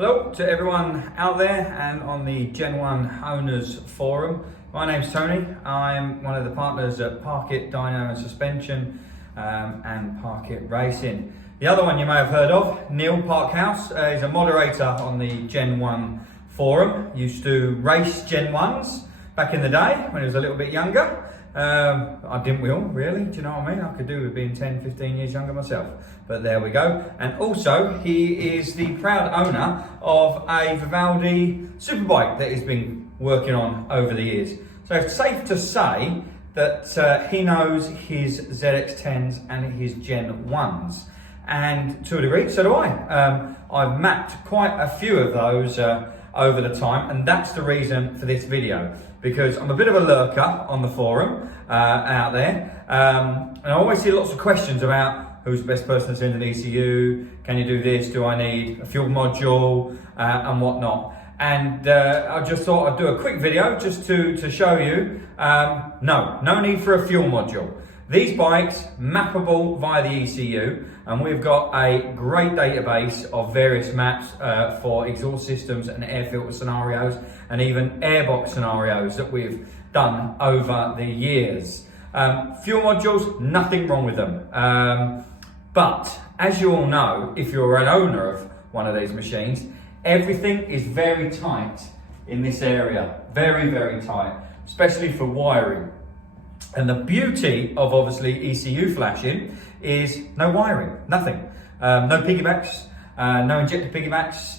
Hello to everyone out there and on the Gen 1 Owners Forum. My name's Tony. I'm one of the partners at Parkitt, Dyno and Suspension and Woolich Racing. The other one you may have heard of, Neil Parkhouse, is a moderator on the Gen 1 Forum. Used to race Gen 1s back in the day when he was a little bit younger. Didn't we all, really? Do you know what I mean? I could do with being 10, 15 years younger myself. But there we go. And also, he is the proud owner of a Vivaldi superbike that he's been working on over the years. So it's safe to say that he knows his ZX10s and his Gen 1s. And to a degree, so do I. I've mapped quite a few of those over the time, and that's the reason for this video, because I'm a bit of a lurker on the forum out there, and I always see lots of questions about who's the best person to send an ECU, can you do this, do I need a fuel module, and whatnot. And I just thought I'd do a quick video just to show you, no need for a fuel module. These bikes, mappable via the ECU, and we've got a great database of various maps for exhaust systems and air filter scenarios, and even airbox scenarios that we've done over the years. Fuel modules, nothing wrong with them. But as you all know, if you're an owner of one of these machines, everything is very tight in this area. Very, very tight, especially for wiring. And the beauty of obviously ECU flashing is no wiring, nothing. No piggybacks, no injector piggybacks,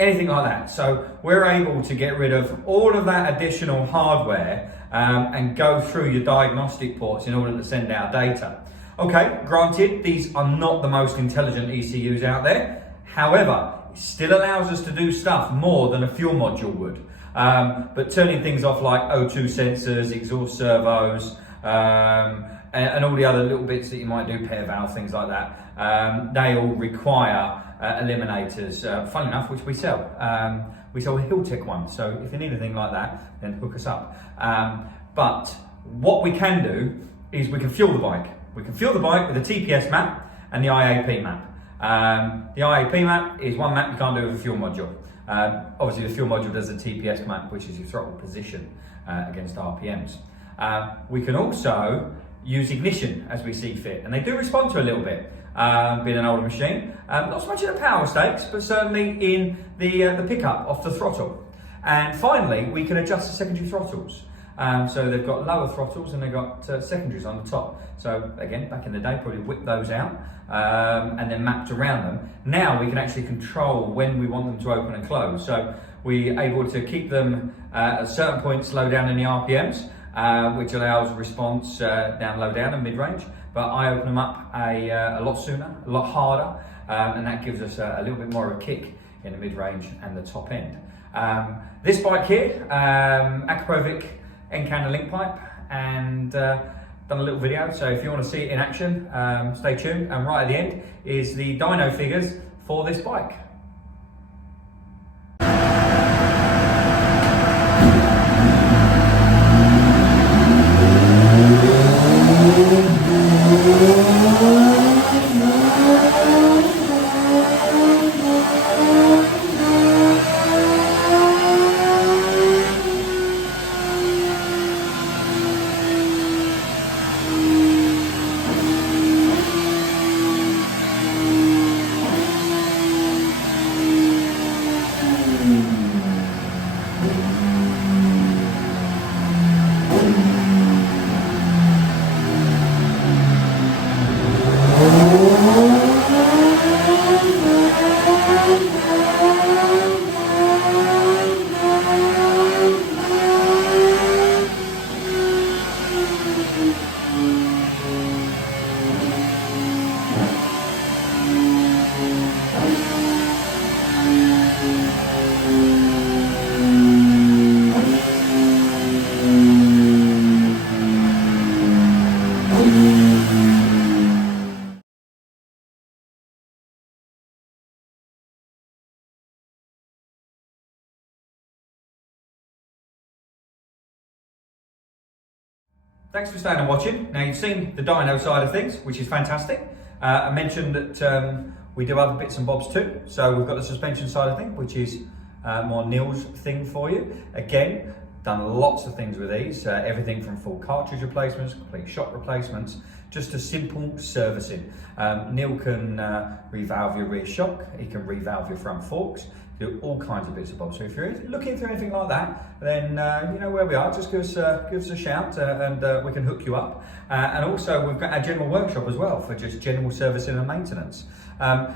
anything like that. So we're able to get rid of all of that additional hardware and go through your diagnostic ports in order to send out data. Okay, granted, these are not the most intelligent ECUs out there. However, it still allows us to do stuff more than a fuel module would. But turning things off like O2 sensors, exhaust servos, and all the other little bits that you might do, pair valve, things like that, they all require eliminators, fun enough, which we sell. We sell a Hilltech one, so if you need anything like that, then hook us up. But what we can do is we can fuel the bike. We can fuel the bike with a TPS map and the IAP map. The IAP map is one map you can't do with a fuel module. Obviously the fuel module does a TPS map, which is your throttle position against RPMs. We can also use ignition as we see fit, and they do respond to a little bit, being an older machine. Not so much in the power stakes, but certainly in the pickup off the throttle. And finally, we can adjust the secondary throttles. So they've got lower throttles and they've got secondaries on the top. So again, back in the day, probably whipped those out and then mapped around them. Now we can actually control when we want them to open and close. So we're able to keep them at a certain point slow down in the RPMs, which allows response down, low, down and mid-range. But I open them up a lot sooner, a lot harder, and that gives us a little bit more of a kick in the mid-range and the top end. This bike here, Akrapovic N-Canner link pipe, and done a little video, so if you want to see it in action, stay tuned. And right at the end is the dyno figures for this bike. Thanks for staying and watching. Now you've seen the dyno side of things, which is fantastic. I mentioned that We do other bits and bobs too. So we've got the suspension side of things, which is more Neil's thing for you. Again, done lots of things with these, everything from full cartridge replacements, complete shock replacements, just a simple servicing. Neil can revalve your rear shock, he can revalve your front forks, do all kinds of bits and bobs. So if you're looking for anything like that, then you know where we are. Just give us a shout and we can hook you up. And also we've got our general workshop as well for just general servicing and maintenance.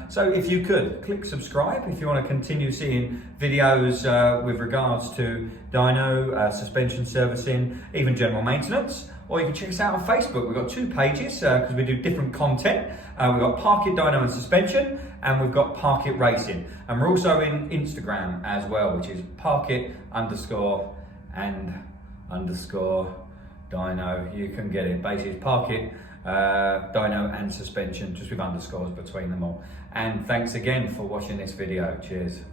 So if you could click subscribe if you want to continue seeing videos with regards to dyno, suspension servicing, even general maintenance. Or you can check us out on Facebook. We've got 2 pages because we do different content. We've got Parkitt Dyno and Suspension, and we've got Parkitt Racing. And we're also in Instagram as well, which is Parkitt_and_dyno. You can get it. Basically, it's Parkitt, Dyno and Suspension, just with underscores between them all. And thanks again for watching this video. Cheers.